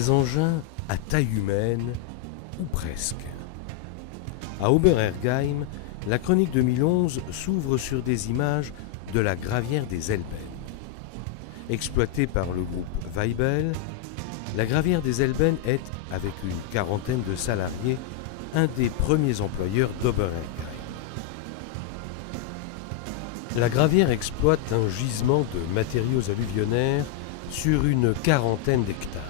des engins à taille humaine, ou presque. À Oberergheim, la chronique 2011 s'ouvre sur des images de la gravière des Elben. Exploitée par le groupe Weibel, la gravière des Elben est, avec une quarantaine de salariés, un des premiers employeurs d'Oberergheim. La gravière exploite un gisement de matériaux alluvionnaires sur une quarantaine d'hectares.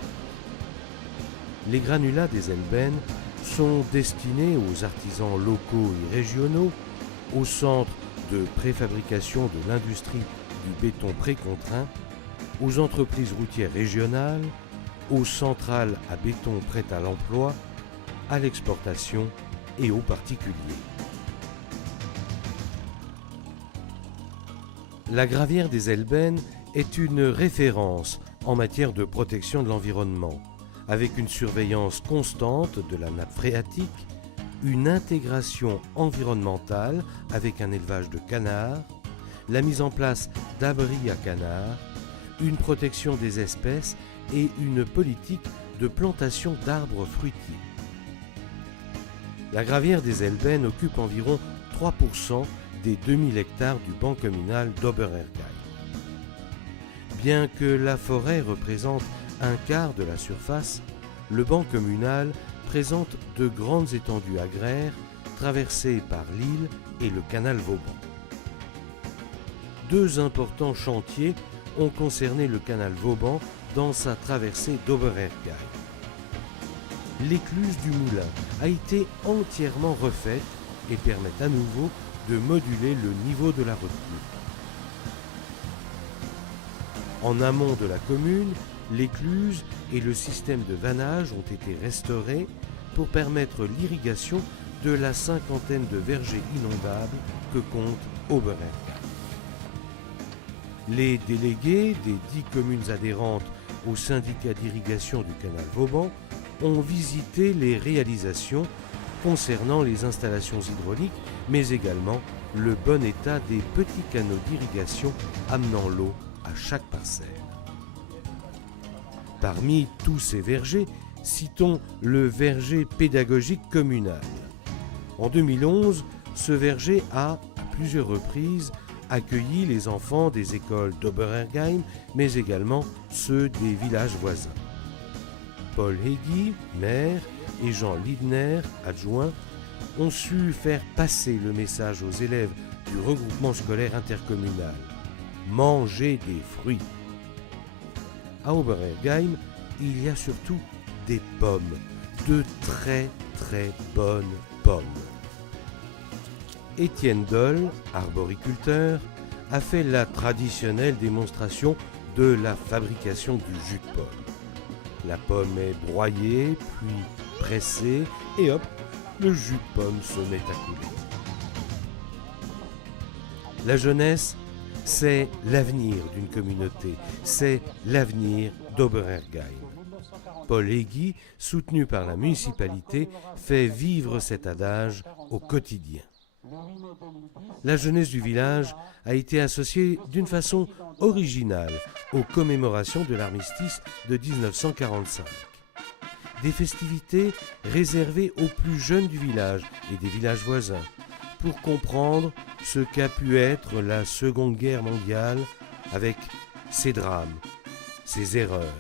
Les granulats des Elben sont destinés aux artisans locaux et régionaux, aux centres de préfabrication de l'industrie du béton précontraint, aux entreprises routières régionales, aux centrales à béton prêt à l'emploi, à l'exportation et aux particuliers. La gravière des Elben est une référence en matière de protection de l'environnement, avec une surveillance constante de la nappe phréatique, une intégration environnementale avec un élevage de canards, la mise en place d'abris à canards, une protection des espèces et une politique de plantation d'arbres fruitiers. La gravière des Elben occupe environ 3% des 2000 hectares du banc communal d'Oberergheim. Bien que la forêt représente un quart de la surface, le banc communal présente de grandes étendues agraires traversées par l'Ill et le canal Vauban. Deux importants chantiers ont concerné le canal Vauban dans sa traversée d'Oberergheim. L'écluse du moulin a été entièrement refaite et permet à nouveau de moduler le niveau de la retenue. En amont de la commune, l'écluse et le système de vannage ont été restaurés pour permettre l'irrigation de la cinquantaine de vergers inondables que compte Oberergheim. Les délégués des 10 communes adhérentes au syndicat d'irrigation du canal Vauban ont visité les réalisations concernant les installations hydrauliques, mais également le bon état des petits canaux d'irrigation amenant l'eau à chaque parcelle. Parmi tous ces vergers, citons le verger pédagogique communal. En 2011, ce verger a, à plusieurs reprises, accueilli les enfants des écoles d'Oberergheim, mais également ceux des villages voisins. Paul Hegi, maire, et Jean Lidner, adjoint, ont su faire passer le message aux élèves du regroupement scolaire intercommunal. Manger des fruits. À Oberergheim, il y a surtout des pommes, de très très bonnes pommes. Étienne Doll, arboriculteur, a fait la traditionnelle démonstration de la fabrication du jus de pomme. La pomme est broyée, puis pressée, et hop, le jus de pomme se met à couler. La jeunesse, c'est l'avenir d'une communauté, c'est l'avenir d'Oberergheim. Paul Hegi, soutenu par la municipalité, fait vivre cet adage au quotidien. La jeunesse du village a été associée d'une façon originale aux commémorations de l'armistice de 1945. Des festivités réservées aux plus jeunes du village et des villages voisins, pour comprendre ce qu'a pu être la Seconde Guerre mondiale avec ses drames, ses erreurs,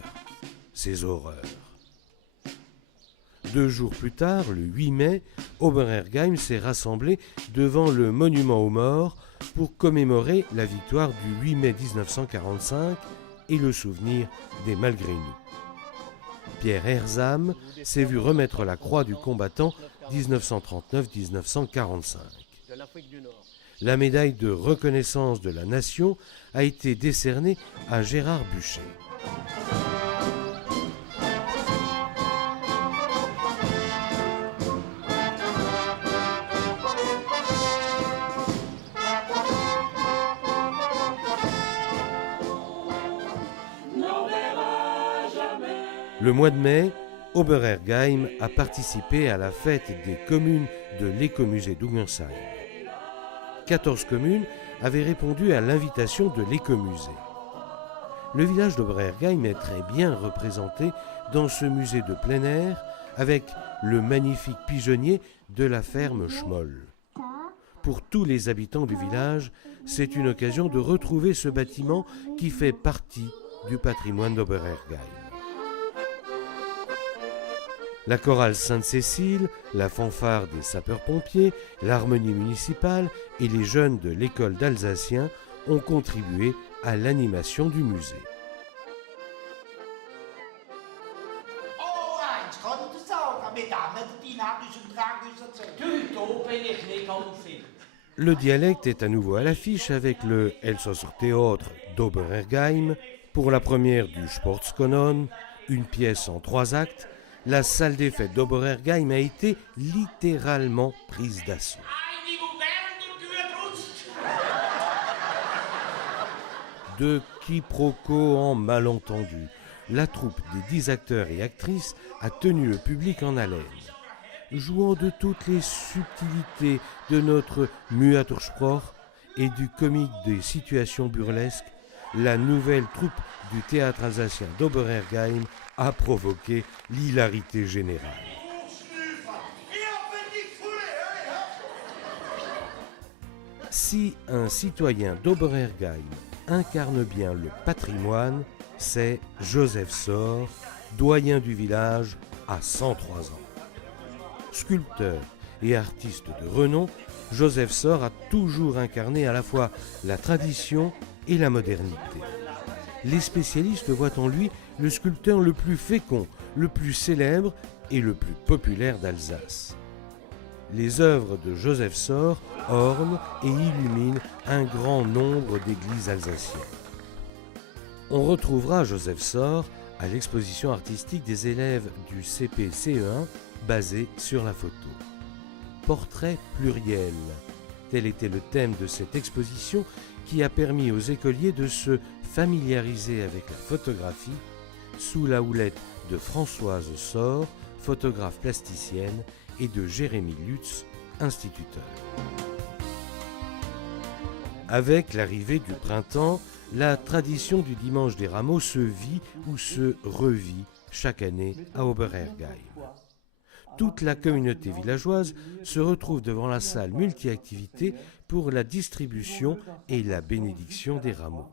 ses horreurs. 2 jours plus tard, le 8 mai, Oberergheim s'est rassemblé devant le monument aux morts pour commémorer la victoire du 8 mai 1945 et le souvenir des malgré nous. Pierre Herzam s'est vu remettre la croix du combattant 1939-1945. La médaille de reconnaissance de la nation a été décernée à Gérard Buchet. Le mois de mai, Oberergheim a participé à la fête des communes de l'écomusée d'Ungensheim. 14 communes avaient répondu à l'invitation de l'écomusée. Le village d'Oberhergheim est très bien représenté dans ce musée de plein air avec le magnifique pigeonnier de la ferme Schmoll. Pour tous les habitants du village, c'est une occasion de retrouver ce bâtiment qui fait partie du patrimoine d'Oberhergheim. La chorale Sainte-Cécile, la fanfare des sapeurs-pompiers, l'harmonie municipale et les jeunes de l'école d'Alsacien ont contribué à l'animation du musée. Le dialecte est à nouveau à l'affiche avec le Elsasser Theater d'Oberhergheim. Pour la première du Sportskonon, une pièce en 3 actes, la salle des fêtes d'Oberhergheim a été littéralement prise d'assaut. De quiproquos en malentendus, la troupe des 10 acteurs et actrices a tenu le public en haleine. Jouant de toutes les subtilités de notre Muatersprach et du comique des situations burlesques, la nouvelle troupe du théâtre alsacien d'Oberhergheim a provoqué l'hilarité générale. Si un citoyen d'Oberhergheim incarne bien le patrimoine, c'est Joseph Sor, doyen du village à 103 ans. Sculpteur et artiste de renom, Joseph Sor a toujours incarné à la fois la tradition et la modernité. Les spécialistes voient en lui le sculpteur le plus fécond, le plus célèbre et le plus populaire d'Alsace. Les œuvres de Joseph Sor ornent et illuminent un grand nombre d'églises alsaciennes. On retrouvera Joseph Sor à l'exposition artistique des élèves du CP-CE1 basée sur la photo. Portrait pluriel, tel était le thème de cette exposition qui a permis aux écoliers de se familiariser avec la photographie sous la houlette de Françoise Sor, photographe plasticienne, et de Jérémy Lutz, instituteur. Avec l'arrivée du printemps, la tradition du dimanche des rameaux se vit ou se revit chaque année à Oberhergheim. Toute la communauté villageoise se retrouve devant la salle multi-activités pour la distribution et la bénédiction des rameaux.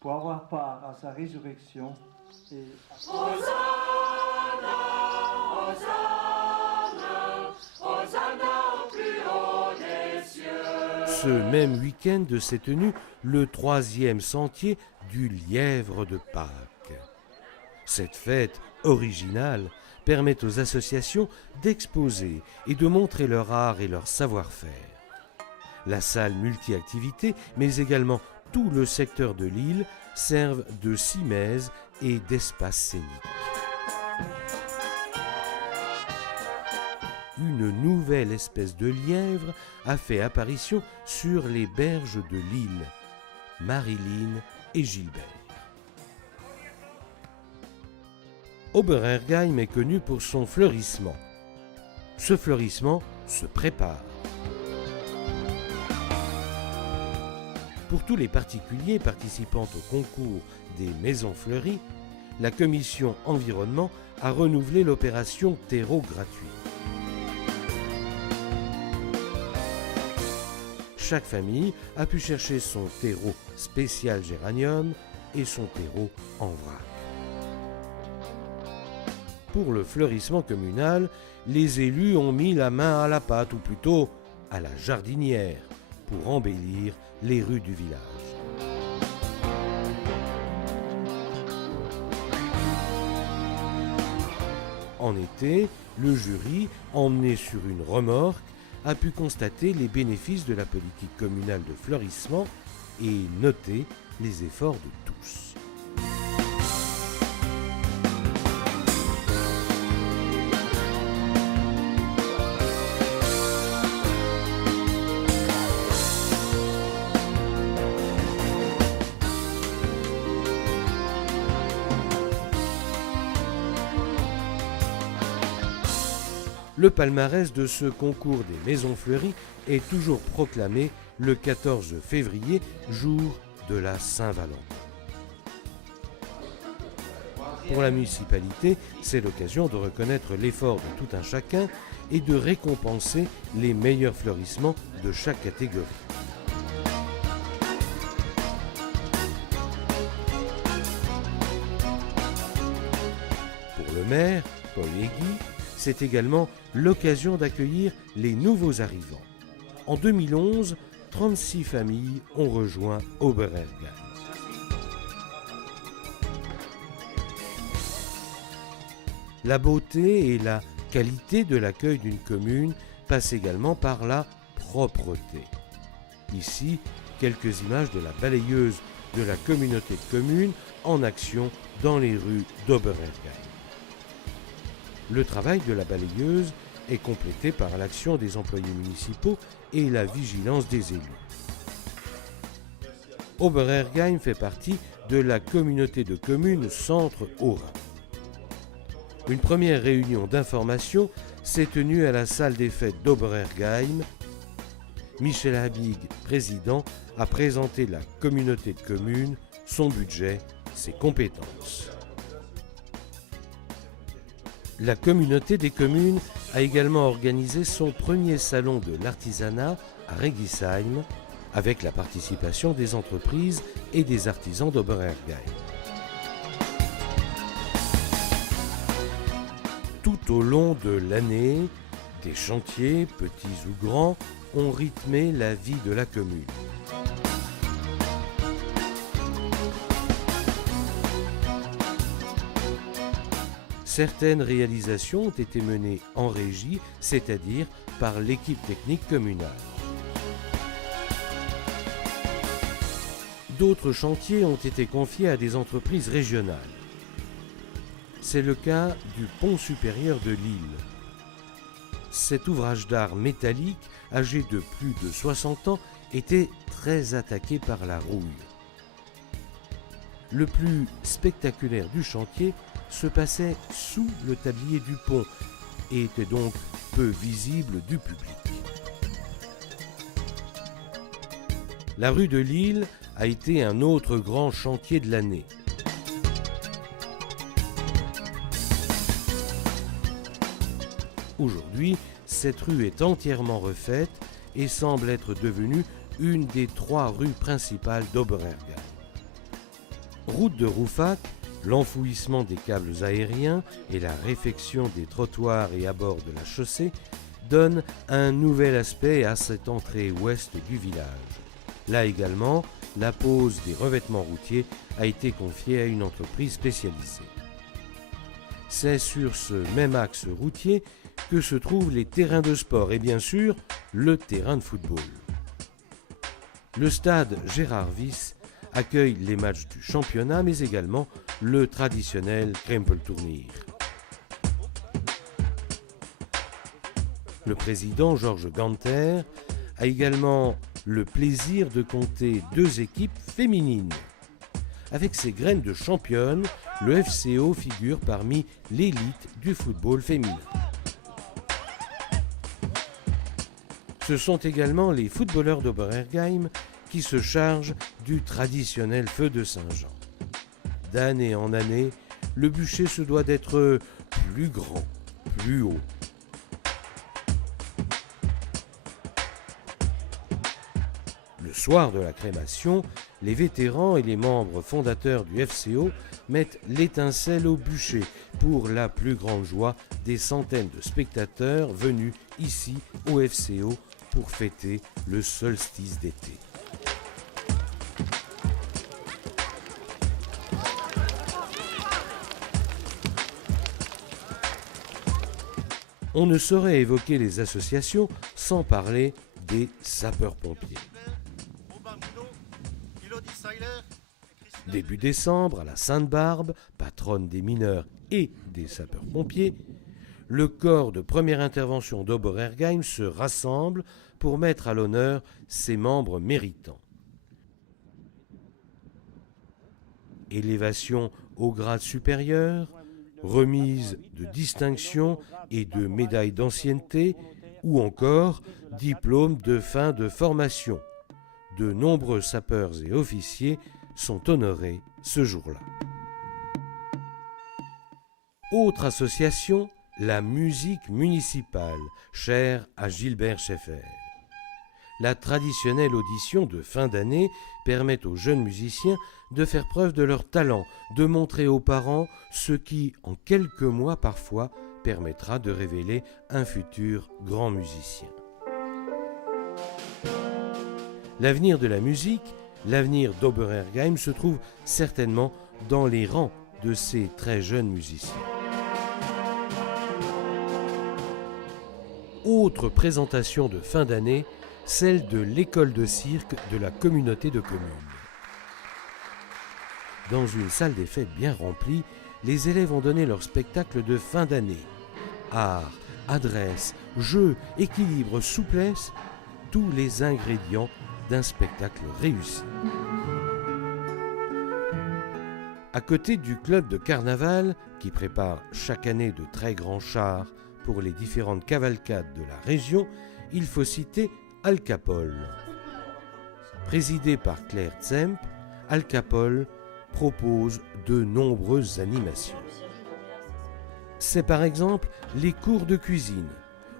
Pour avoir part à sa résurrection et Ce même week-end s'est tenu le 3e sentier du Lièvre de Pâques. Cette fête originale permet aux associations d'exposer et de montrer leur art et leur savoir-faire. La salle multi-activités, mais également tout le secteur de l'île, servent de simèse et d'espace scénique. Une nouvelle espèce de lièvre a fait apparition sur les berges de l'île, Marilyn et Gilbert. Oberhergheim est connu pour son fleurissement. Ce fleurissement se prépare. Pour tous les particuliers participant au concours des maisons fleuries, la commission environnement a renouvelé l'opération terreau gratuit. Chaque famille a pu chercher son terreau spécial géranium et son terreau en vrac. Pour le fleurissement communal, les élus ont mis la main à la pâte, ou plutôt à la jardinière, pour embellir les rues du village. En été, le jury, emmené sur une remorque, a pu constater les bénéfices de la politique communale de fleurissement et noter les efforts de tous. Le palmarès de ce concours des maisons fleuries est toujours proclamé le 14 février, jour de la Saint-Valentin. Pour la municipalité, c'est l'occasion de reconnaître l'effort de tout un chacun et de récompenser les meilleurs fleurissements de chaque catégorie. Pour le maire, Paul Egui, c'est également l'occasion d'accueillir les nouveaux arrivants. En 2011, 36 familles ont rejoint Oberergheim. La beauté et la qualité de l'accueil d'une commune passent également par la propreté. Ici, quelques images de la balayeuse de la communauté de communes en action dans les rues d'Oberergheim. Le travail de la balayeuse est complété par l'action des employés municipaux et la vigilance des élus. Oberergheim fait partie de la communauté de communes Centre Haut-Rhin. Une première réunion d'information s'est tenue à la salle des fêtes d'Oberergheim. Michel Habig, président, a présenté la communauté de communes, son budget, ses compétences. La communauté des communes a également organisé son premier salon de l'artisanat à Regisheim, avec la participation des entreprises et des artisans d'Oberergheim. Tout au long de l'année, des chantiers, petits ou grands, ont rythmé la vie de la commune. Certaines réalisations ont été menées en régie, c'est-à-dire par l'équipe technique communale. D'autres chantiers ont été confiés à des entreprises régionales. C'est le cas du pont supérieur de Lille. Cet ouvrage d'art métallique, âgé de plus de 60 ans, était très attaqué par la rouille. Le plus spectaculaire du chantier se passait sous le tablier du pont et était donc peu visible du public. La rue de Lille a été un autre grand chantier de l'année. Aujourd'hui, cette rue est entièrement refaite et semble être devenue une des 3 rues principales d'Oberergheim. Route de Rouffach, l'enfouissement des câbles aériens et la réfection des trottoirs et abords de la chaussée donnent un nouvel aspect à cette entrée ouest du village. Là également, la pose des revêtements routiers a été confiée à une entreprise spécialisée. C'est sur ce même axe routier que se trouvent les terrains de sport et bien sûr le terrain de football. Le stade Gérard Wyss accueille les matchs du championnat mais également le traditionnel Krempelturnier. Le président Georges Ganter a également le plaisir de compter 2 équipes féminines. Avec ses graines de championne, le FCO figure parmi l'élite du football féminin. Ce sont également les footballeurs d'Oberergheim qui se chargent du traditionnel feu de Saint-Jean. D'année en année, le bûcher se doit d'être plus grand, plus haut. Le soir de la crémation, les vétérans et les membres fondateurs du FCO mettent l'étincelle au bûcher pour la plus grande joie des centaines de spectateurs venus ici au FCO pour fêter le solstice d'été. On ne saurait évoquer les associations sans parler des sapeurs-pompiers. Début décembre, à la Sainte-Barbe, patronne des mineurs et des sapeurs-pompiers, le corps de première intervention d'Oberergheim se rassemble pour mettre à l'honneur ses membres méritants. Élévation au grade supérieur, remise de distinctions et de médailles d'ancienneté, ou encore diplôme de fin de formation. De nombreux sapeurs et officiers sont honorés ce jour-là. Autre association, la musique municipale, chère à Gilbert Schaeffer. La traditionnelle audition de fin d'année permet aux jeunes musiciens de faire preuve de leur talent, de montrer aux parents ce qui, en quelques mois parfois, permettra de révéler un futur grand musicien. L'avenir de la musique, l'avenir d'Oberergheim se trouve certainement dans les rangs de ces très jeunes musiciens. Autre présentation de fin d'année, celle de l'école de cirque de la communauté de communes. Dans une salle des fêtes bien remplie, les élèves ont donné leur spectacle de fin d'année. Art, adresse, jeu, équilibre, souplesse, tous les ingrédients d'un spectacle réussi. À côté du club de carnaval, qui prépare chaque année de très grands chars pour les différentes cavalcades de la région, il faut citer Alcapol. Présidé par Claire Zemp, Alcapol propose de nombreuses animations. C'est par exemple les cours de cuisine.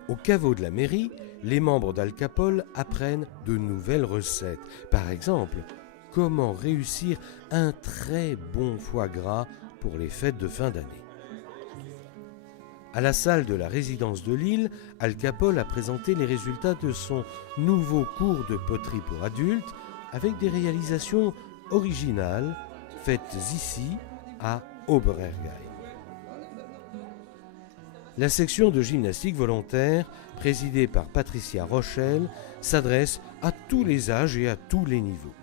Au caveau de la mairie, les membres d'Alcapol apprennent de nouvelles recettes. Par exemple, comment réussir un très bon foie gras pour les fêtes de fin d'année. À la salle de la résidence de Lille, Alcapol a présenté les résultats de son nouveau cours de poterie pour adultes avec des réalisations originales faites ici à Oberergheim. La section de gymnastique volontaire, présidée par Patricia Rochel, s'adresse à tous les âges et à tous les niveaux.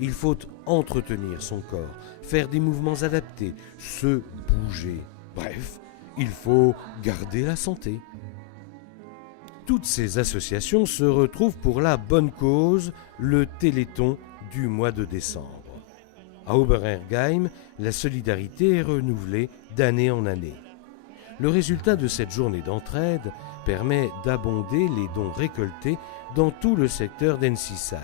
Il faut entretenir son corps, faire des mouvements adaptés, se bouger. Bref, il faut garder la santé. Toutes ces associations se retrouvent pour la bonne cause, le Téléthon du mois de décembre. À Oberergheim, la solidarité est renouvelée d'année en année. Le résultat de cette journée d'entraide permet d'abonder les dons récoltés dans tout le secteur d'Ensisheim.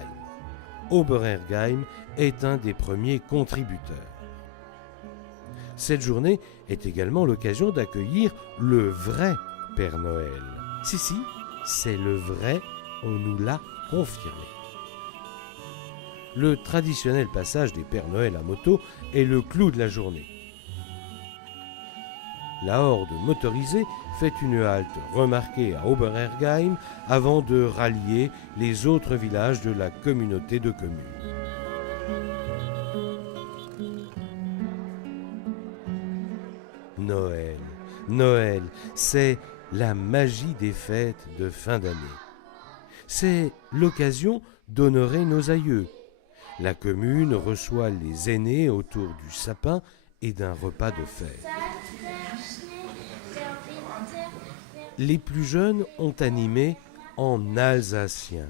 Oberergheim est un des premiers contributeurs. Cette journée est également l'occasion d'accueillir le vrai Père Noël. Si, c'est le vrai, on nous l'a confirmé. Le traditionnel passage des Pères Noël à moto est le clou de la journée. La horde motorisée fait une halte remarquée à Oberergheim avant de rallier les autres villages de la communauté de communes. Noël, c'est la magie des fêtes de fin d'année. C'est l'occasion d'honorer nos aïeux. La commune reçoit les aînés autour du sapin et d'un repas de fête. Les plus jeunes ont animé en alsacien.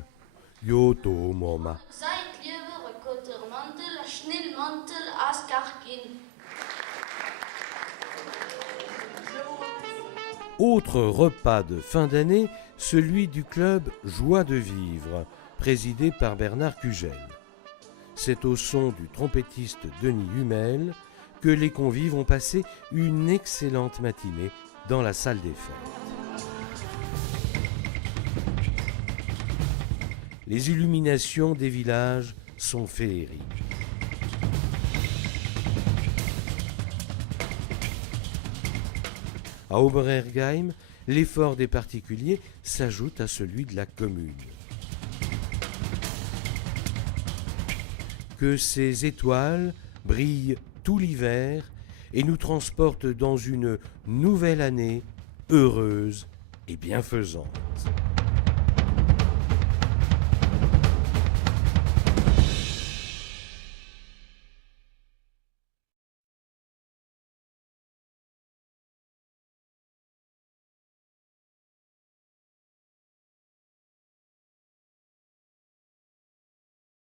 Yoto Moma. Autre repas de fin d'année, celui du club Joie de vivre, présidé par Bernard Cugel. C'est au son du trompettiste Denis Hummel que les convives ont passé une excellente matinée dans la salle des fêtes. Les illuminations des villages sont féeriques. À Oberergheim, l'effort des particuliers s'ajoute à celui de la commune. Que ces étoiles brillent tout l'hiver et nous transportent dans une nouvelle année heureuse et bienfaisante.